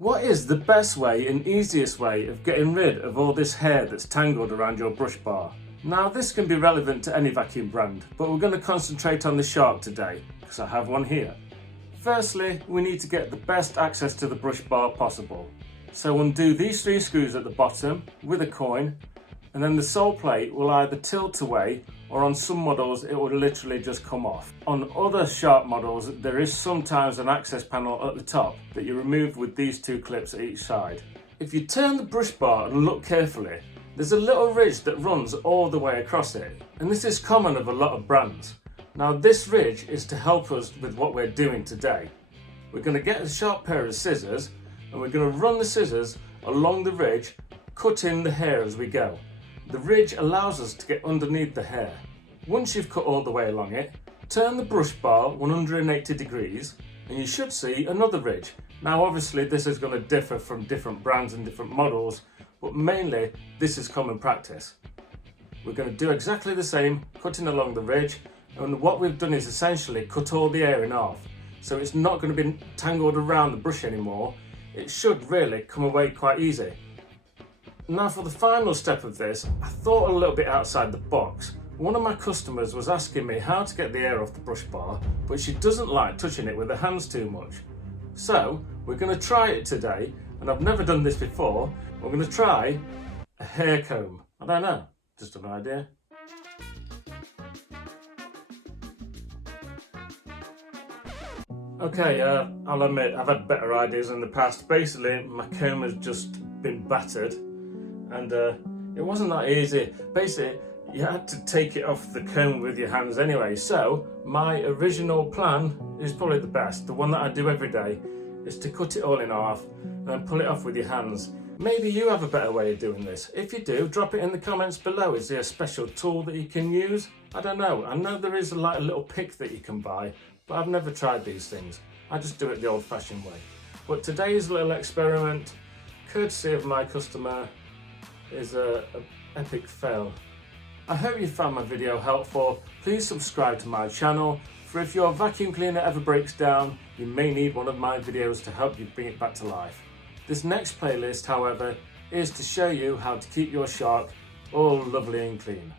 What is the best way and easiest way of getting rid of all this hair that's tangled around your brush bar? Now this can be relevant to any vacuum brand, but we're going to concentrate on the Shark today because I have one here. Firstly, we need to get the best access to the brush bar possible. So undo these 3 screws at the bottom with a coin, and then the sole plate will either tilt away or on some models it will literally just come off. On other Shark models there is sometimes an access panel at the top that you remove with these 2 clips at each side. If you turn the brush bar and look carefully, there's a little ridge that runs all the way across it, and this is common of a lot of brands. Now this ridge is to help us with what we're doing today. We're going to get a sharp pair of scissors and we're going to run the scissors along the ridge, cutting the hair as we go. The ridge allows us to get underneath the hair. Once you've cut all the way along it, turn the brush bar 180 degrees and you should see another ridge. Now obviously this is going to differ from different brands and different models, but mainly this is common practice. We're going to do exactly the same, cutting along the ridge, and what we've done is essentially cut all the hair in half. So it's not going to be tangled around the brush anymore. It should really come away quite easy. Now for the final step of this, I thought a little bit outside the box. One of my customers was asking me how to get the hair off the brush bar, but she doesn't like touching it with her hands too much. So we're going to try it today, and I've never done this before. We're going to try a hair comb. I don't know, just an idea. Okay, I'll admit I've had better ideas in the past. Basically, my comb has just been battered and it wasn't that easy. Basically, you had to take it off the comb with your hands anyway. So my original plan is probably the best. The one that I do every day is to cut it all in half and then pull it off with your hands. Maybe you have a better way of doing this. If you do, drop it in the comments below. Is there a special tool that you can use? I don't know. I know there is like a little pick that you can buy, but I've never tried these things. I just do it the old-fashioned way. But today's little experiment, courtesy of my customer, is an epic fail. I hope you found my video helpful. Please subscribe to my channel, for if your vacuum cleaner ever breaks down, you may need one of my videos to help you bring it back to life. This next playlist, however, is to show you how to keep your Shark all lovely and clean.